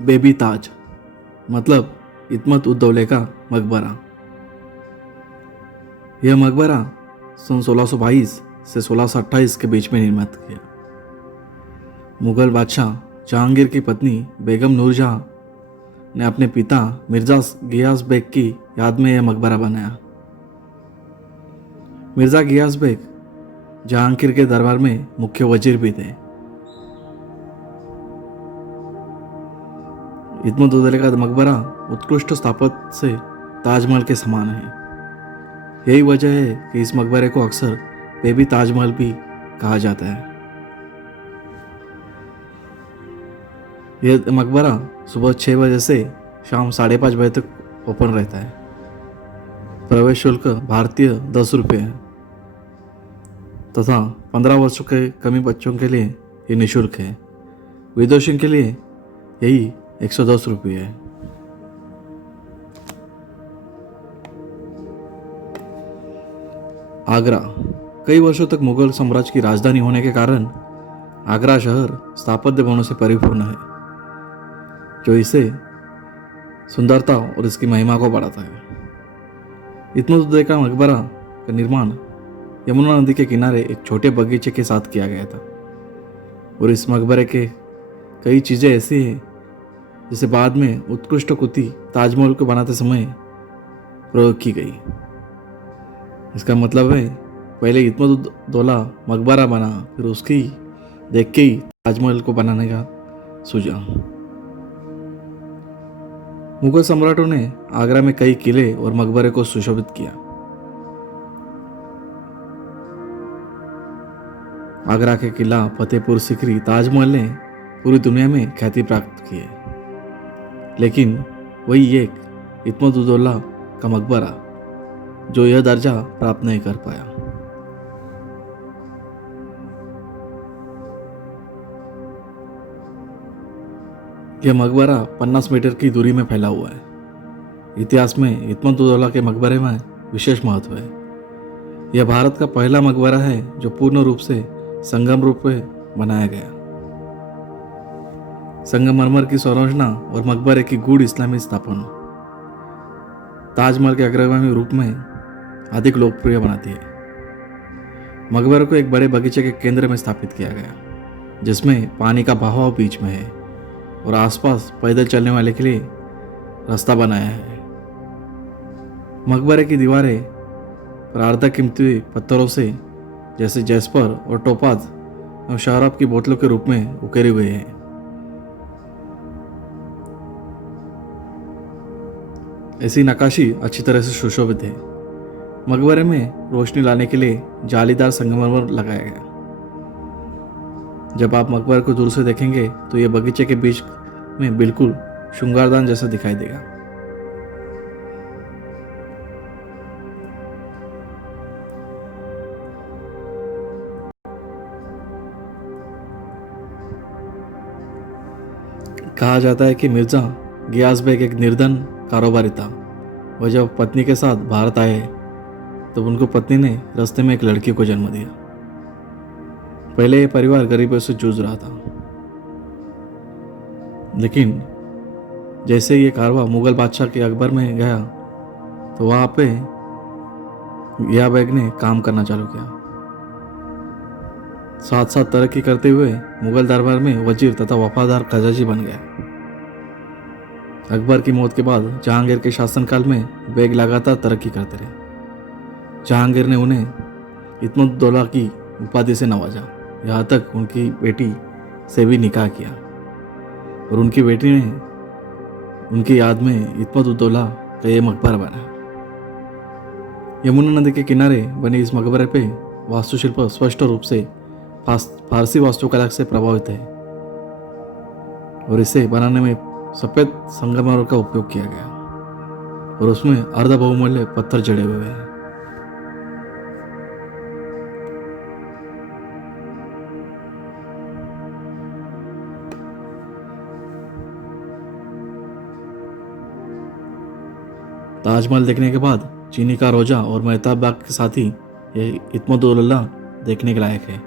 Baby ताज मतलब इस्मत उद दौले का मकबरा। यह मकबरा सन 1622 से 1628 के बीच में निर्मित किया। मुगल बादशाह जहांगीर की पत्नी बेगम नूरजहां ने अपने पिता मिर्जा गियास बेग की याद में यह मकबरा बनाया। मिर्जा गियास बेग जहांगीर के दरबार में मुख्य वजीर भी थे। इस्मत उद दौले का मकबरा उत्कृष्ट स्थापत्य से ताजमहल के समान है। यही वजह है कि इस मकबरे को अक्सर बेबी ताजमहल भी कहा जाता है। यह मकबरा सुबह 6 बजे से शाम 5:30 बजे तक ओपन रहता है। प्रवेश शुल्क भारतीय 10 रुपये है तथा 15 वर्षों के कमी बच्चों के लिए ये निःशुल्क है। विदेशियों के लिए यही 110 रुपये है। आगरा कई वर्षों तक मुगल साम्राज्य की राजधानी होने के कारण आगरा शहर स्थापत्य भवनों से परिपूर्ण है, जो इसे सुंदरता और इसकी महिमा को बढ़ाता है। इस्मत उद दौले का मकबरा का निर्माण यमुना नदी के किनारे एक छोटे बगीचे के साथ किया गया था और इस मकबरे के कई चीज़ें ऐसी हैं जिसे बाद में उत्कृष्ट कृति ताजमहल को बनाते समय प्रयोग की गई। इसका मतलब है पहले इस्मत उद दौला मकबरा बना, फिर उसकी देख के ही ताजमहल को बनाने का सूझा। मुगल सम्राटों ने आगरा में कई किले और मकबरे को सुशोभित किया। आगरा के किला, फतेहपुर सिकरी, ताजमहल ने पूरी दुनिया में ख्याति प्राप्त की है, लेकिन वही एक इस्मत उद दौला का मकबरा जो यह दर्जा प्राप्त नहीं कर पाया। यह मकबरा 50 मीटर की दूरी में फैला हुआ है। इतिहास में इस्मत उद दौला के मकबरे में विशेष महत्व है। यह भारत का पहला मकबरा है जो पूर्ण रूप से संगम रूप में बनाया गया। संगमरमर की संरचना और मकबरे की गूढ़ इस्लामी स्थापना ताजमहल के अग्रगामी रूप में अधिक लोकप्रिय बनाती है। मकबरे को एक बड़े बगीचे के केंद्र में स्थापित किया गया, जिसमें पानी का बहाव बीच में है और आसपास पैदल चलने वाले के लिए रास्ता बनाया है। मकबरे की दीवारें पर कीमती पत्थरों से जैसे जैस्पर और टोपाज और शराब की बोतलों के रूप में उकेरे हुए हैं। ऐसी नक्काशी अच्छी तरह से सुशोभित है। मकबरे में रोशनी लाने के लिए जालीदार संगमरमर लगाया गया। जब आप मकबरे को दूर से देखेंगे तो यह बगीचे के बीच में बिल्कुल श्रृंगारदान जैसा दिखाई देगा। कहा जाता है कि मिर्जा गियास बेग एक निर्धन कारोबारी था। वह जब पत्नी के साथ भारत आए तो उनको पत्नी ने रास्ते में एक लड़की को जन्म दिया। पहले यह परिवार गरीबी से जूझ रहा था, लेकिन जैसे ये कारवा मुगल बादशाह के अकबर में गया तो वहाँ पे गिया बेग ने काम करना चालू किया। साथ साथ तरक्की करते हुए मुगल दरबार में वजीर तथा वफादार खजांची बन गया। अकबर की मौत के बाद जहांगीर के शासनकाल में बेग लगातार तरक्की करते रहे। जहांगीर ने उन्हें इस्मत उद दौला की उपाधि से नवाजा, यहाँ तक उनकी बेटी से भी निकाह किया और उनकी बेटी ने उनकी याद में इस्मत उद दौला का यह मकबरा बनाया। यमुना नदी के किनारे बने इस मकबरे पे वास्तुशिल्प स्पष्ट रूप से फारसी वास्तुकला से प्रभावित है और इसे बनाने में सफेद संगमरमर का उपयोग किया गया और उसमें अर्ध बहुमूल्य पत्थर जड़े हुए हैं। ताजमहल देखने के बाद चीनी का रोजा और मेहताब बाग के साथ ही ये इस्मत उद दौला देखने के लायक है।